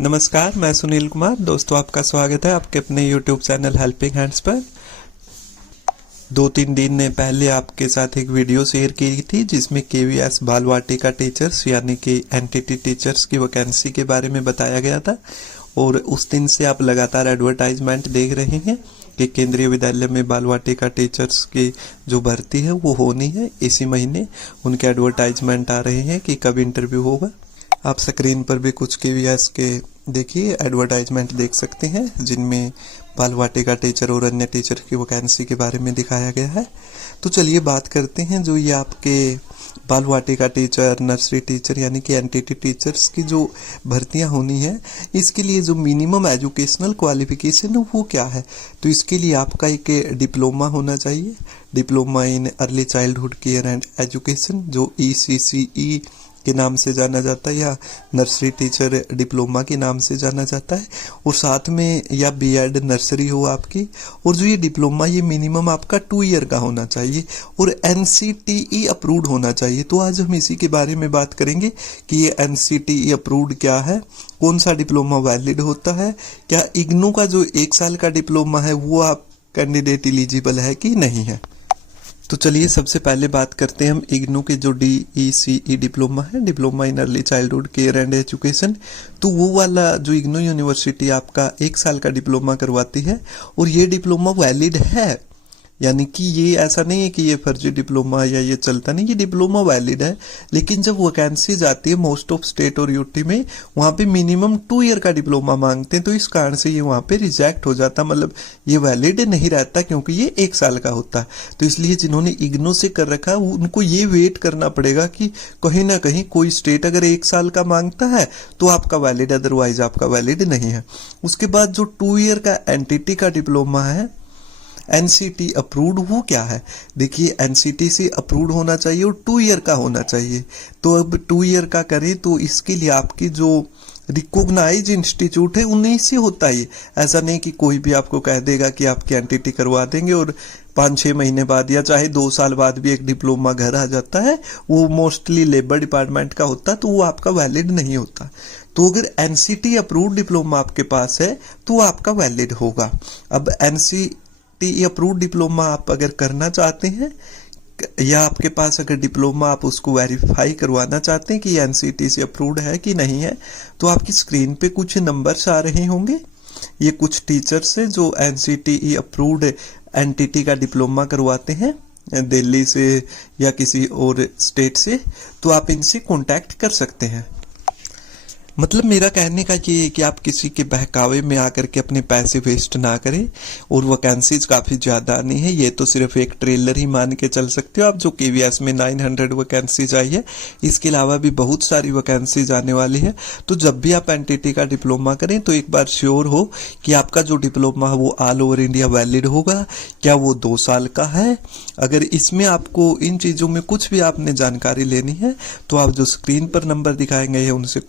नमस्कार, मैं सुनील कुमार। दोस्तों, आपका स्वागत है आपके अपने YouTube चैनल हेल्पिंग हैंड्स पर। 2-3 दिन पहले आपके साथ एक वीडियो शेयर की थी जिसमें KVS बाल वाटिका टीचर्स यानी कि एनटीटी टीचर्स की वैकेंसी के बारे में बताया गया था। और उस दिन से आप लगातार एडवर्टाइजमेंट देख रहे हैं कि केंद्रीय विद्यालय में बाल वाटिका टीचर्स की जो भर्ती है वो होनी है। इसी महीने उनके एडवर्टाइजमेंट आ रहे हैं कि कब इंटरव्यू होगा। आप स्क्रीन पर भी कुछ KVS के देखिए एडवर्टाइजमेंट देख सकते हैं जिनमें बाल वाटिका टीचर और अन्य टीचर की वैकेंसी के बारे में दिखाया गया है। तो चलिए बात करते हैं जो ये आपके बाल वाटिका टीचर, नर्सरी टीचर यानी कि एनटीटी टीचर्स की जो भर्तियां होनी है, इसके लिए जो मिनिमम एजुकेशनल क्वालिफिकेशन है वो क्या है। तो इसके लिए आपका एक डिप्लोमा होना चाहिए, diploma in early childhood care and education, जो ECCE के नाम से जाना जाता है या नर्सरी टीचर डिप्लोमा के नाम से जाना जाता है। और साथ में या BEd नर्सरी हो आपकी। और जो ये डिप्लोमा ये मिनिमम आपका 2 ईयर का होना चाहिए और NCTE अप्रूव्ड होना चाहिए। तो आज हम इसी के बारे में बात करेंगे कि ये NCTE अप्रूव्ड क्या है, कौन सा डिप्लोमा वैलिड होता है, क्या IGNOU का जो 1 साल का डिप्लोमा है वो आप कैंडिडेट एलिजिबल है कि नहीं है। तो चलिए सबसे पहले बात करते हैं हम IGNOU के जो DECE डिप्लोमा है, diploma in early childhood care and education. तो वो वाला जो IGNOU यूनिवर्सिटी आपका 1 साल का डिप्लोमा करवाती है और ये डिप्लोमा वैलिड है, यानी कि ये ऐसा नहीं है कि ये फर्जी डिप्लोमा या ये चलता नहीं, ये डिप्लोमा वैलिड है। लेकिन जब वैकेंसीज आती है मोस्ट ऑफ स्टेट और यूटी में, वहाँ पे मिनिमम 2 ईयर का डिप्लोमा मांगते हैं। तो इस कारण से ये वहाँ पे रिजेक्ट हो जाता, मतलब ये वैलिड नहीं रहता क्योंकि ये 1 साल का होता है। तो इसलिए जिन्होंने IGNOU से कर रखा है उनको ये वेट करना पड़ेगा कि कहीं ना कहीं कोई स्टेट अगर 1 साल का मांगता है तो आपका वैलिड, अदरवाइज आपका वैलिड नहीं है। उसके बाद जो 2 ईयर का एनटीटी का डिप्लोमा है NCT अप्रूव्ड, वो क्या है। देखिए NCT से अप्रूव्ड होना चाहिए और 2 ईयर का होना चाहिए। तो अब 2 ईयर का करें तो इसके लिए आपकी जो रिकॉग्नाइज इंस्टीट्यूट है उन्हीं से होता है। ऐसा नहीं कि कोई भी आपको कह देगा कि आपकी एनटीटी करवा देंगे और 5-6 महीने बाद या चाहे 2 साल बाद भी एक डिप्लोमा घर आ जाता है, वो मोस्टली लेबर डिपार्टमेंट का होता है, तो वो आपका वैलिड नहीं होता। तो अगर NCT अप्रूव्ड डिप्लोमा आपके पास है तो आपका वैलिड होगा। अब NCT अप्रूव्ड डिप्लोमा आप अगर करना चाहते हैं या आपके पास अगर डिप्लोमा आप उसको वेरीफाई करवाना चाहते हैं कि NCT से अप्रूव्ड है कि नहीं है, तो आपकी स्क्रीन पे कुछ नंबर्स आ रहे होंगे। ये कुछ टीचर्स हैं जो NCTE अप्रूव्ड एनटीटी का डिप्लोमा करवाते हैं दिल्ली से या किसी और स्टेट से। तो आप इनसे कांटेक्ट कर सकते हैं। मतलब मेरा कहने का ये है कि आप किसी के बहकावे में आकर के अपने पैसे वेस्ट ना करें। और वैकेंसीज काफ़ी ज़्यादा आनी है, ये तो सिर्फ एक ट्रेलर ही मान के चल सकते हो आप। जो KVS में 900 वैकेंसीज आई है, इसके अलावा भी बहुत सारी वैकेंसीज आने वाली है। तो जब भी आप एनटीटी का डिप्लोमा करें तो एक बार श्योर हो कि आपका जो डिप्लोमा है वो ऑल ओवर इंडिया वैलिड होगा, क्या वो 2 साल का है। अगर इसमें आपको इन चीज़ों में कुछ भी आपने जानकारी लेनी है तो आप जो स्क्रीन पर नंबर दिखाएंगे उनसे